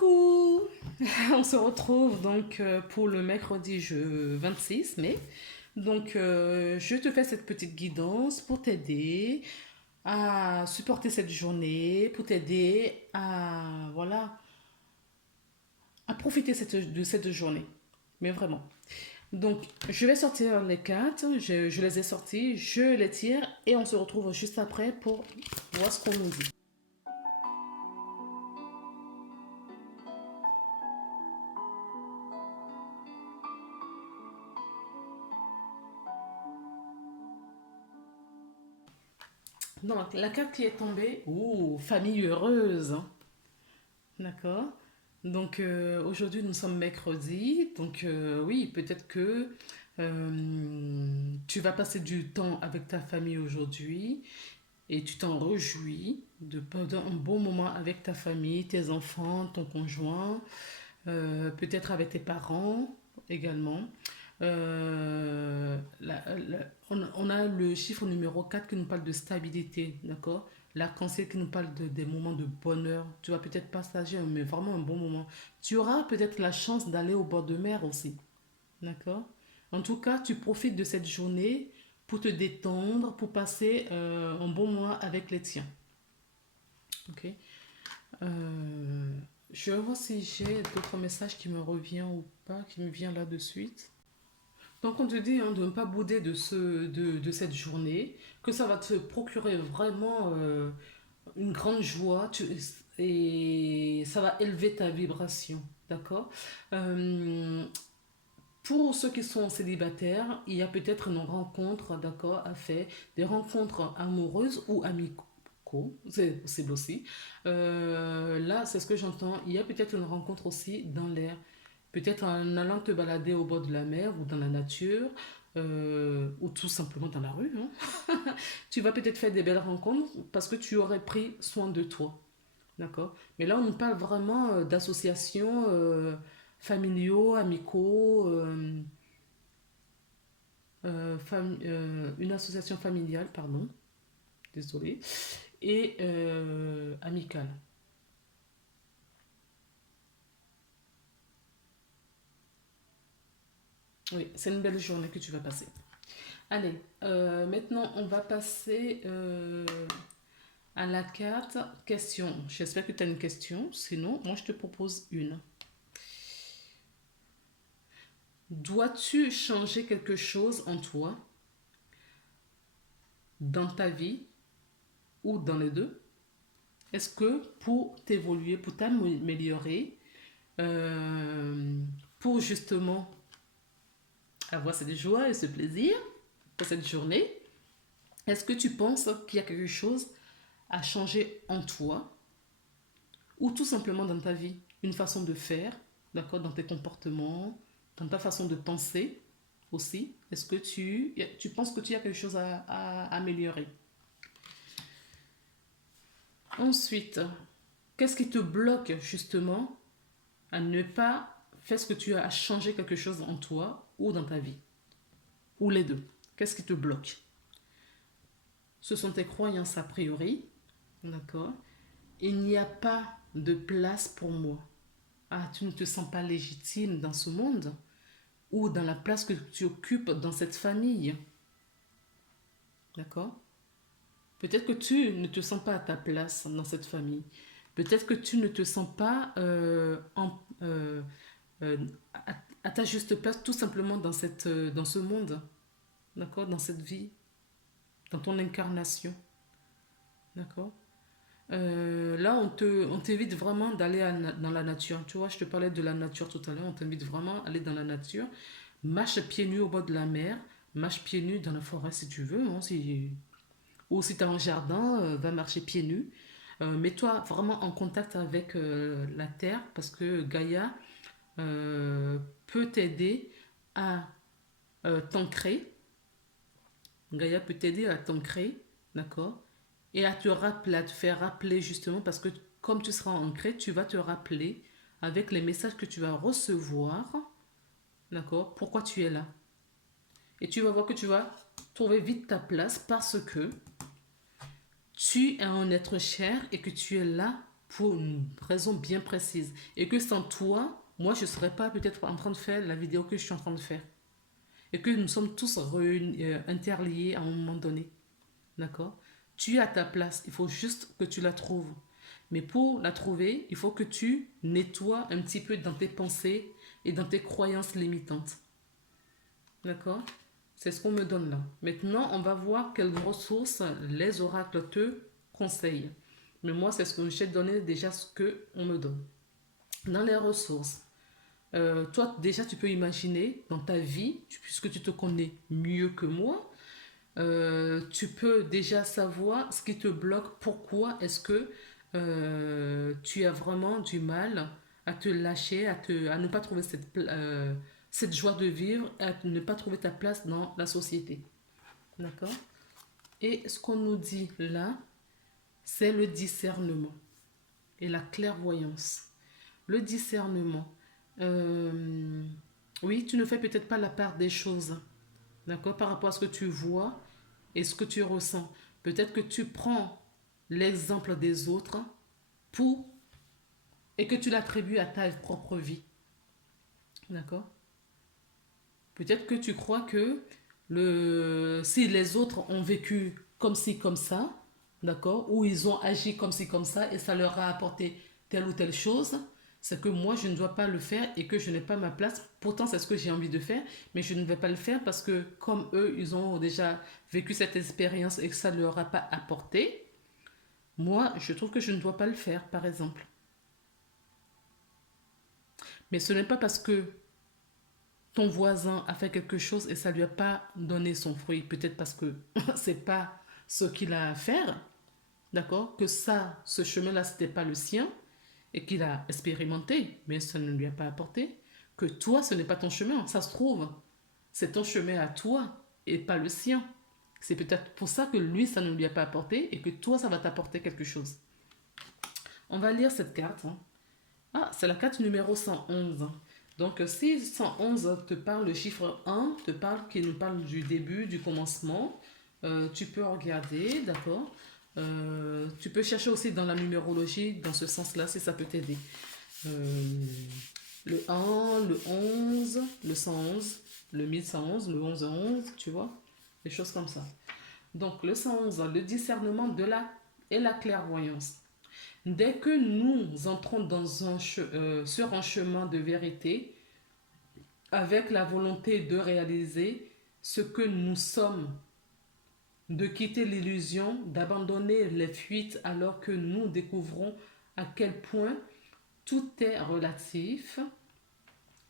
Coucou! On se retrouve donc pour le mercredi 26 mai. Donc je te fais cette petite guidance pour t'aider à supporter cette journée, pour t'aider à voilà, à profiter de cette journée. Mais vraiment. Donc je vais sortir les cartes, je les ai sorties, je les tire et on se retrouve juste après pour voir ce qu'on nous dit. Donc, la carte qui est tombée, famille heureuse, hein. D'accord. Donc, aujourd'hui, nous sommes mercredi. Donc, oui, peut-être que tu vas passer du temps avec ta famille aujourd'hui et tu t'en réjouis de passer un bon moment avec ta famille, tes enfants, ton conjoint, peut-être avec tes parents également. On a le chiffre numéro 4 qui nous parle de stabilité, d'accord? L'arc-en-ciel qui nous parle des moments de bonheur. Tu vas peut-être partager, mais vraiment un bon moment. Tu auras peut-être la chance d'aller au bord de mer aussi, d'accord? En tout cas, tu profites de cette journée pour te détendre, pour passer un bon moment avec les tiens, ok? Euh, je vais voir si j'ai d'autres messages qui me reviennent ou pas, qui me viennent là de suite. Donc on te dit hein, de ne pas bouder de cette journée, que ça va te procurer vraiment une grande joie et ça va élever ta vibration, d'accord. Euh, pour ceux qui sont célibataires, il y a peut-être une rencontre, d'accord, à faire, des rencontres amoureuses ou amicaux, c'est possible aussi. Là, c'est ce que j'entends. Il y a peut-être une rencontre aussi dans l'air. Peut-être en allant te balader au bord de la mer ou dans la nature, ou tout simplement dans la rue, hein. Tu vas peut-être faire des belles rencontres parce que tu aurais pris soin de toi. D'accord? Mais là, on nous parle vraiment d'associations familiaux, amicaux, une association familiale, pardon, désolé, et amicale. Oui, c'est une belle journée que tu vas passer. Allez, maintenant on va passer à la carte question. J'espère que tu as une question, sinon moi je te propose une. Dois-tu changer quelque chose en toi, dans ta vie ou dans les deux? Est-ce que pour t'évoluer, pour t'améliorer, euh, pour justement avoir cette joie et ce plaisir pour cette journée, est-ce que tu penses qu'il y a quelque chose à changer en toi ou tout simplement dans ta vie? Une façon de faire, d'accord, dans tes comportements, dans ta façon de penser aussi. Est-ce que tu penses que tu as quelque chose à améliorer? Ensuite, qu'est-ce qui te bloque justement à ne pas faire ce que tu as à changer quelque chose en toi ou dans ta vie? Ou les deux? Qu'est-ce qui te bloque? Ce sont tes croyances a priori, d'accord? Il n'y a pas de place pour moi. Ah, tu ne te sens pas légitime dans ce monde ou dans la place que tu occupes dans cette famille, d'accord? Peut-être que tu ne te sens pas à ta place dans cette famille. Peut-être que tu ne te sens pas euh, à, à ta juste place tout simplement dans ce monde, d'accord? Dans cette vie, dans ton incarnation, d'accord? Là, on t'invite vraiment d'aller dans la nature. Tu vois, je te parlais de la nature tout à l'heure. On t'invite vraiment à aller dans la nature. Marche pieds nus au bord de la mer. Marche pieds nus dans la forêt si tu veux, hein, ou si tu as un jardin, va marcher pieds nus. Mets-toi vraiment en contact avec la terre parce que Gaïa euh, peut t'aider à t'ancrer. Gaïa peut t'aider à t'ancrer, d'accord? Et à te rappeler, à te faire rappeler justement, parce que comme tu seras ancré, tu vas te rappeler avec les messages que tu vas recevoir, d'accord? Pourquoi tu es là. Et tu vas voir que tu vas trouver vite ta place parce que tu es un être cher et que tu es là pour une raison bien précise. Et que sans toi, moi, je ne serais pas peut-être en train de faire la vidéo que je suis en train de faire. Et que nous sommes tous interliés à un moment donné. D'accord? Tu as ta place, il faut juste que tu la trouves. Mais pour la trouver, il faut que tu nettoies un petit peu dans tes pensées et dans tes croyances limitantes. D'accord? C'est ce qu'on me donne là. Maintenant, on va voir quelles ressources les oracles te conseillent. Mais moi, c'est ce que je t'ai donné déjà, ce qu'on me donne. Dans les ressources, toi, déjà, tu peux imaginer dans ta vie, puisque tu te connais mieux que moi, tu peux déjà savoir ce qui te bloque, pourquoi est-ce que tu as vraiment du mal à te lâcher, à ne pas trouver cette joie de vivre, à ne pas trouver ta place dans la société. D'accord? Et ce qu'on nous dit là, c'est le discernement et la clairvoyance. Le discernement. euh, oui, tu ne fais peut-être pas la part des choses, d'accord, par rapport à ce que tu vois et ce que tu ressens. Peut-être que tu prends l'exemple des autres pour et que tu l'attribues à ta propre vie, d'accord. Peut-être que tu crois que si les autres ont vécu comme ci, comme ça, d'accord, ou ils ont agi comme ci, comme ça, et ça leur a apporté telle ou telle chose, c'est que moi, je ne dois pas le faire et que je n'ai pas ma place. Pourtant, c'est ce que j'ai envie de faire, mais je ne vais pas le faire parce que comme eux, ils ont déjà vécu cette expérience et que ça ne leur a pas apporté, moi, je trouve que je ne dois pas le faire, par exemple. Mais ce n'est pas parce que ton voisin a fait quelque chose et ça lui a pas donné son fruit, peut-être parce que c'est pas ce qu'il a à faire, d'accord, que ça, ce chemin-là, c'était pas le sien et qu'il a expérimenté, mais ça ne lui a pas apporté, que toi, ce n'est pas ton chemin, ça se trouve, c'est ton chemin à toi et pas le sien. C'est peut-être pour ça que lui, ça ne lui a pas apporté et que toi, ça va t'apporter quelque chose. On va lire cette carte, hein. Ah, c'est la carte numéro 111. Donc, si 111 te parle, le chiffre 1 te parle, qui nous parle du début, du commencement, tu peux regarder, d'accord. Tu peux chercher aussi dans la numérologie, dans ce sens-là, si ça peut t'aider. Euh, le 1, le 11, le 111, le 1111, le 1111, tu vois, des choses comme ça. Donc, le 111, le discernement et la clairvoyance. Dès que nous entrons sur un chemin de vérité, avec la volonté de réaliser ce que nous sommes, de quitter l'illusion, d'abandonner les fuites alors que nous découvrons à quel point tout est relatif,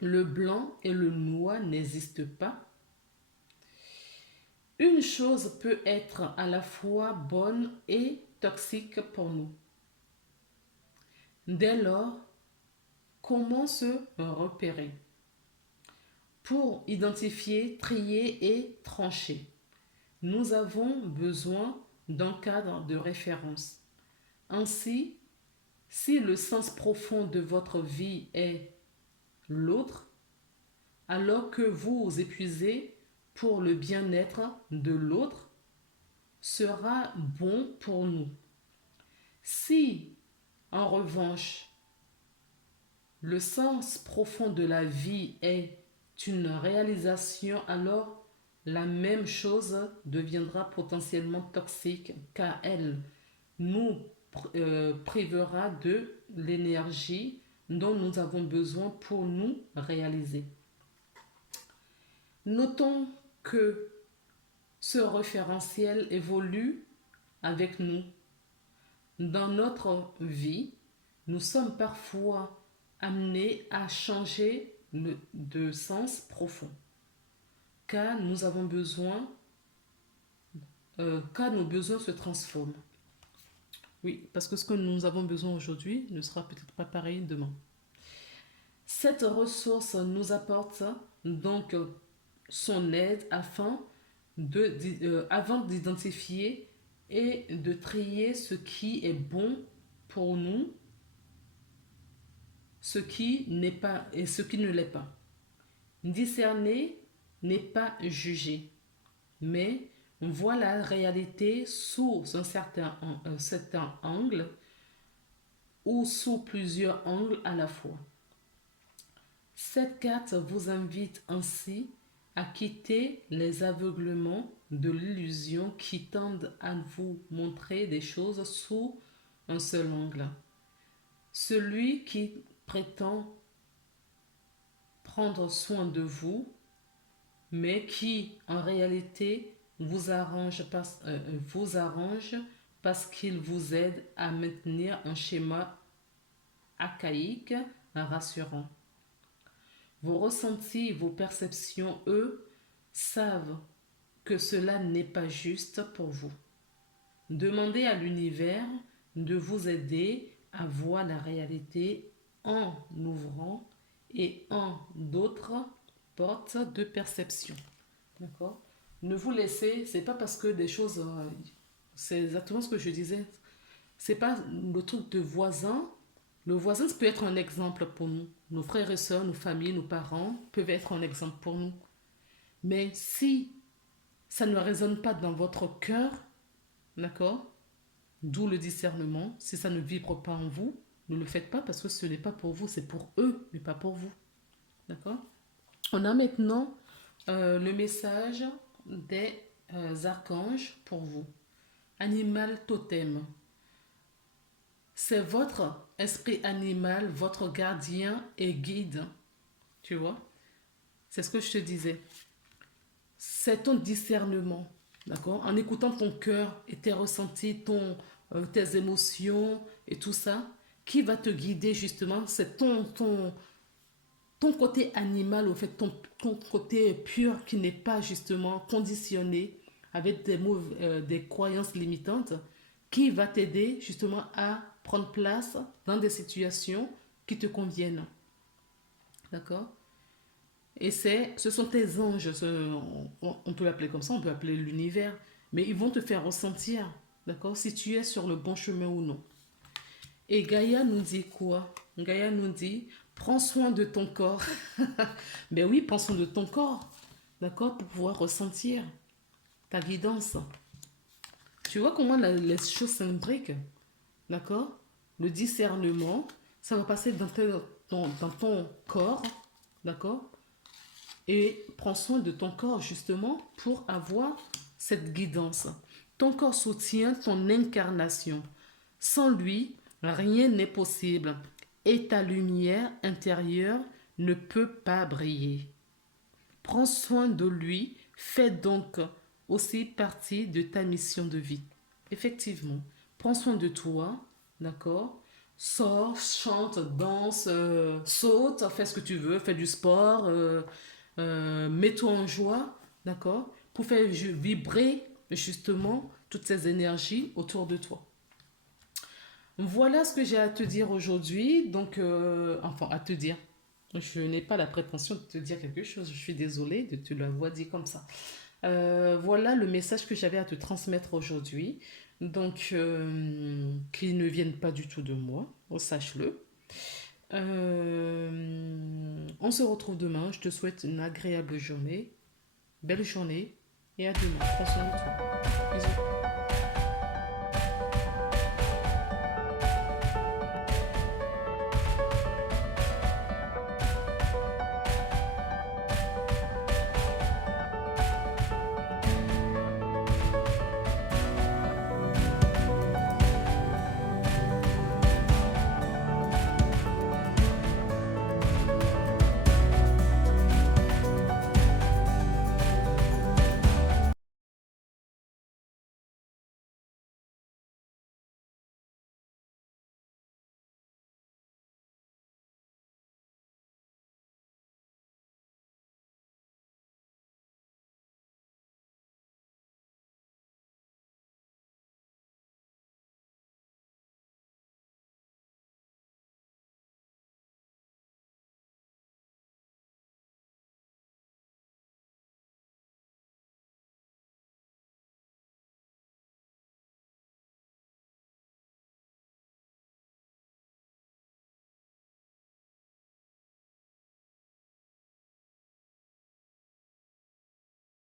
le blanc et le noir n'existent pas. Une chose peut être à la fois bonne et toxique pour nous. Dès lors, comment se repérer? Pour identifier, trier et trancher, nous avons besoin d'un cadre de référence. Ainsi, si le sens profond de votre vie est l'autre, alors que vous vous épuisez pour le bien-être de l'autre, sera bon pour nous. Si, en revanche, le sens profond de la vie est une réalisation, alors la même chose deviendra potentiellement toxique car elle nous privera de l'énergie dont nous avons besoin pour nous réaliser. Notons que ce référentiel évolue avec nous. Dans notre vie, nous sommes parfois amenés à changer de sens profond, car nous avons besoin, car nos besoins se transforment. Oui, parce que ce que nous avons besoin aujourd'hui ne sera peut-être pas pareil demain. Cette ressource nous apporte donc son aide avant d'identifier et de trier ce qui est bon pour nous, ce qui n'est pas et ce qui ne l'est pas. Discerner n'est pas juger, mais voir la réalité sous un certain angle ou sous plusieurs angles à la fois. Cette carte vous invite ainsi à quitter les aveuglements de l'illusion qui tendent à vous montrer des choses sous un seul angle. Celui qui prétend prendre soin de vous, mais qui en réalité vous arrange parce qu'il vous aide à maintenir un schéma archaïque rassurant. Vos ressentis et vos perceptions, eux, savent que cela n'est pas juste pour vous. Demandez à l'univers de vous aider à voir la réalité en ouvrant et en d'autres portes de perception. D'accord? Ne vous laissez, c'est pas parce que des choses, c'est exactement ce que je disais. C'est pas le truc de voisin. Le voisin, ça peut être un exemple pour nous. Nos frères et sœurs, nos familles, nos parents peuvent être un exemple pour nous. Mais si ça ne résonne pas dans votre cœur, d'accord? D'où le discernement. Si ça ne vibre pas en vous, ne le faites pas parce que ce n'est pas pour vous, c'est pour eux, mais pas pour vous. D'accord? On a maintenant le message des archanges pour vous. Animal totem. C'est votre esprit animal, votre gardien et guide. Tu vois? C'est ce que je te disais. C'est ton discernement. D'accord? En écoutant ton cœur et tes ressentis, tes émotions et tout ça, qui va te guider justement, c'est ton côté animal, au fait, ton côté pur qui n'est pas justement conditionné avec des croyances limitantes, qui va t'aider justement à prendre place dans des situations qui te conviennent. D'accord? Et ce sont tes anges, on peut l'appeler comme ça, on peut l'appeler l'univers, mais ils vont te faire ressentir, d'accord, si tu es sur le bon chemin ou non. Et Gaïa nous dit quoi? Gaïa nous dit, prends soin de ton corps. Ben oui, prends soin de ton corps, d'accord, pour pouvoir ressentir ta guidance. Tu vois comment les choses s'imbriquent, d'accord? Le discernement, ça va passer dans ton corps, d'accord? Et prends soin de ton corps justement pour avoir cette guidance. Ton corps soutient ton incarnation. Sans lui, rien n'est possible et ta lumière intérieure ne peut pas briller. Prends soin de lui, fais donc aussi partie de ta mission de vie. Effectivement, prends soin de toi, d'accord? Sors, chante, danse, saute, fais ce que tu veux, fais du sport, mets-toi en joie, d'accord? Pour faire vibrer justement toutes ces énergies autour de toi. Voilà ce que j'ai à te dire aujourd'hui. Donc, enfin, à te dire. Je n'ai pas la prétention de te dire quelque chose. Je suis désolée de te l'avoir dit comme ça. Voilà le message que j'avais à te transmettre aujourd'hui. Donc, qui ne viennent pas du tout de moi, sache-le. On se retrouve demain. Je te souhaite une agréable journée. Belle journée. Et à demain. Prends soin de toi. Bisous.